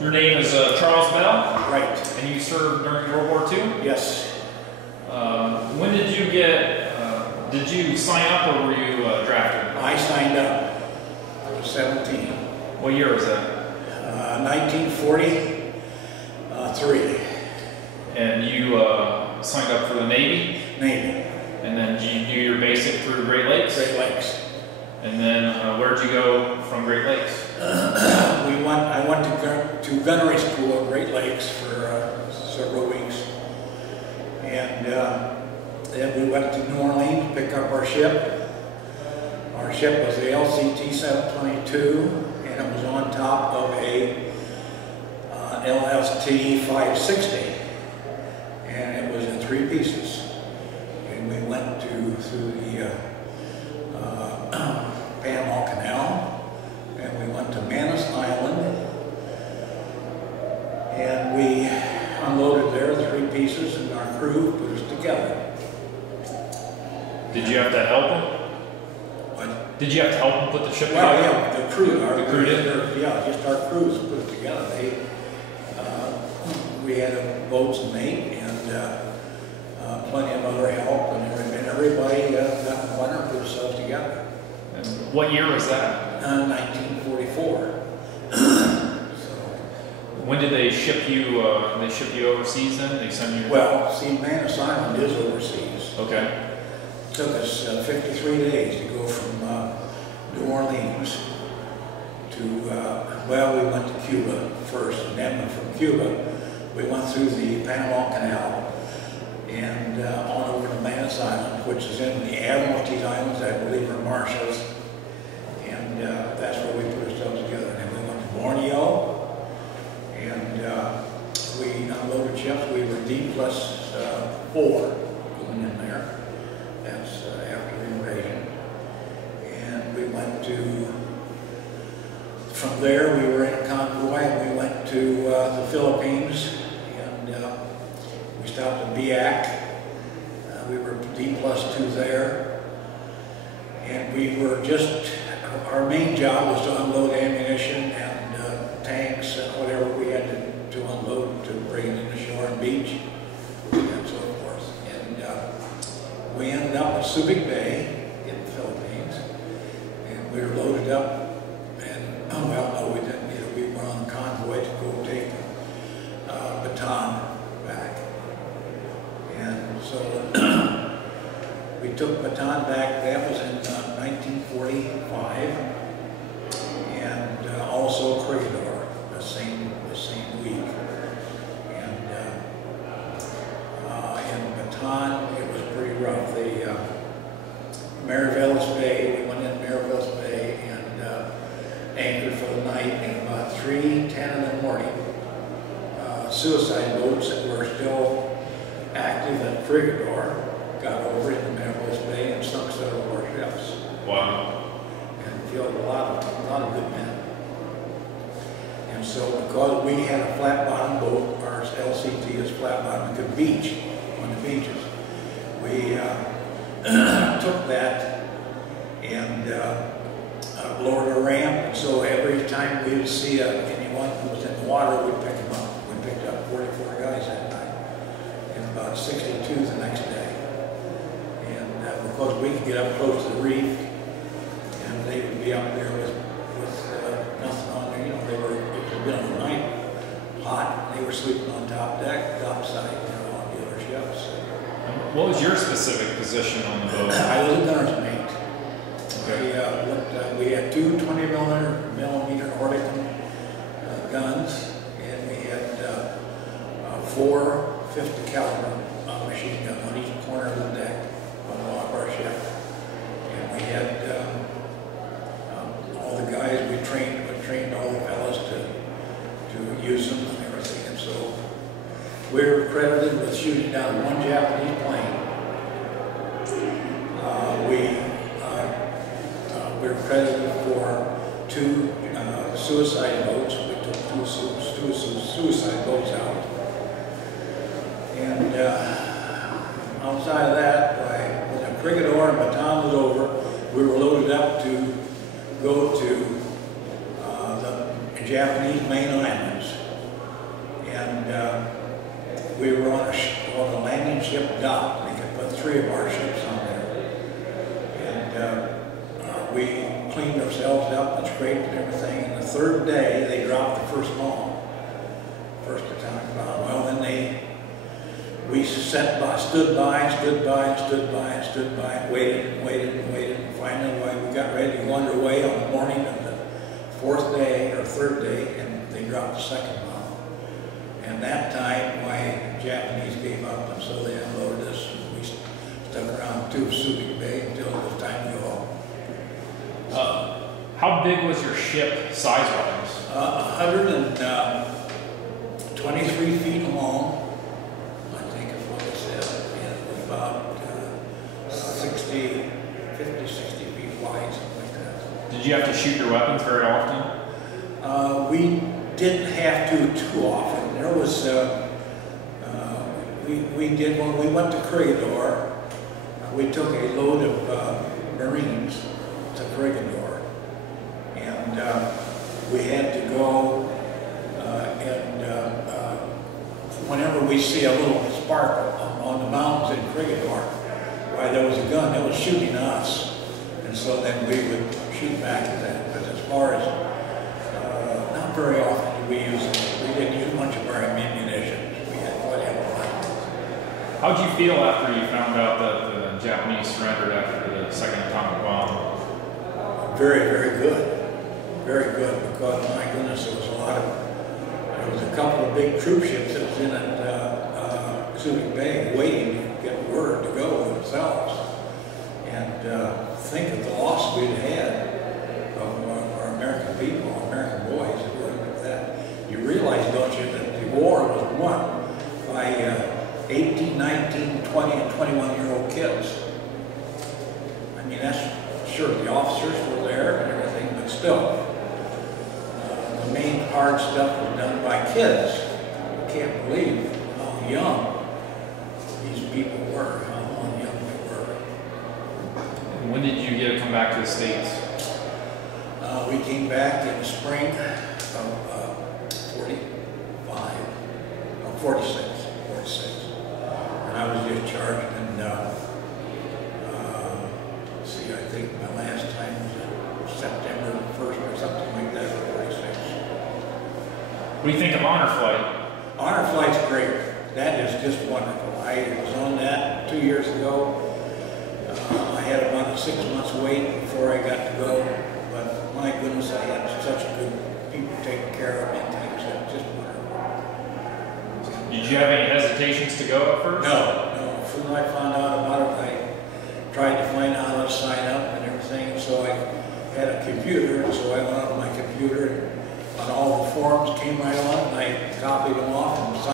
Your name is Charles Bell? Right. And you served during World War II? Yes. When did you did you sign up or were you drafted? I signed up. I was 17. What year was that? 1943. And you signed up for the Navy? Navy. And then did you do your basic through Great Lakes? Great Lakes. And then where'd you go from Great Lakes? I went to gunnery school at Great Lakes for several weeks. And then we went to New Orleans to pick up our ship. Our ship was the LCT 722, and it was on top of a LST 560. And it was in 3 pieces. And we went through the Panama Canal, and we went to Manus Island, and we unloaded there 3 pieces, and our crew put us together. Did you have to help them? What? Did you have to help them put the ship Well, together? yeah, the crew. The crew did? Yeah, just our crews put it together. We had boats and mate, and plenty of other help, and everybody got together and put themselves together. And what year was that? 1944. When did they ship you? They ship you overseas then? They send you? Well, see, Manus Island is overseas. Okay. It took us 53 days to go from New Orleans to, well, we went to Cuba first, and then from Cuba, we went through the Panama Canal and on over to Manus Island, which is in the Admiralty Islands, I believe, are Marshalls. And that's where we put ourselves together. And then we went to Borneo, and we unloaded ships. We were D+4 going in there. That's after the invasion. And we went to, from there we were in a convoy, and we went to the Philippines, and we stopped in Biak. We were D+2 there. And we were just, our main job was to unload ammunition and tanks and whatever we had to unload to bring it into shore and beach and so forth. And we ended up at Subic Bay in the Philippines, and we were loaded up, and well, no, we didn't. We were on a convoy to go take Bataan back, and so we took Bataan back. That was in 1945, and also Corridor the same week. And in Bataan, it was pretty rough. The Mariveles Bay, we went in Mariveles Bay and anchored for the night. And about 3:10 in the morning, suicide boats that were still active at Corridor got over into Mariveles Bay and sunk several of our ships. Wow. And killed a lot of good men. And so because we had a flat bottom boat, our LCT is flat bottom, we could beach on the beaches. We took that and lowered a ramp, and so every time we would see anyone who was in the water, we'd pick them up. We picked up 44 guys that night, and about 62 the next day. And because we could get up close to the reef, and they would be up there with nothing on there. You know, it was a bit of a night, hot. They were sleeping on top deck, topside, on the other ships. What was your specific position on the boat? I was a gunner's mate. Okay. We had 2 20mm Oerlikon guns, and we had 4 50 caliber machine guns on each corner of the deck on our ship. And we had all the guys, we trained all the fellas to use them and everything. And so we were credited with shooting down 1 Japanese plane. We were credited for 2 suicide boats. We took 2 suicide boats out. And outside of that, when the Corridor and Bataan was over, we were loaded up to go to the Japanese main islands, dock. They could put 3 of our ships on there. And we cleaned ourselves up and scraped and everything. And the 3rd day, they dropped the first bomb. First atomic bomb. Well, then we stood by, waited and waited and waited. And finally, we got ready to go underway on the morning of the 4th day or 3rd day, and they dropped the 2nd bomb. And that time, the Japanese gave up, and so they unloaded us. And we stuck around Subic Bay until it was time to go home. How big was your ship size-wise? 123 feet long. I think is what it said. And it was about 50, 60 feet wide, something like that. Did you have to shoot your weapons very often? We didn't have to too often. There was, we did when we went to Corregidor. We took a load of Marines to Corregidor, and we had to go whenever we see a little spark on the mountains in Corregidor, why there was a gun that was shooting us, and so then we would shoot back at that. But as far as not very often did we use it. We didn't use much of our ammunition. We had whatever. How did you feel after you found out that the Japanese surrendered after the 2nd atomic bomb? Very, very good. Very good, because my goodness, there was a couple of big troop ships that was in at Subic Bay waiting to get word to go themselves. And think of the loss we'd had of our American people, American boys that were like that. You realize, don't you, that the war was won by 18, 19, 20, and 21-year-old kids. I mean, that's sure the officers were there and everything, but still, the main hard stuff was done by kids. You can't believe how young these people were, how young they were. When did you get to come back to the States? We came back in the spring of 46. And I was discharged, and I think my last time was September 1st or something like that, 46. What do you think of honor flight? Honor flight's great. That is just wonderful. I was on that 2 years ago. I had about a 6 months wait before I got to go, but my goodness, I had such good people taking care of me and things. That just wonderful. Did you have any hesitations to go at first? No. As soon as I found out about it, I tried to find out how to sign up and everything. So I had a computer, and so I went on my computer, and all the forms came right on, and I copied them off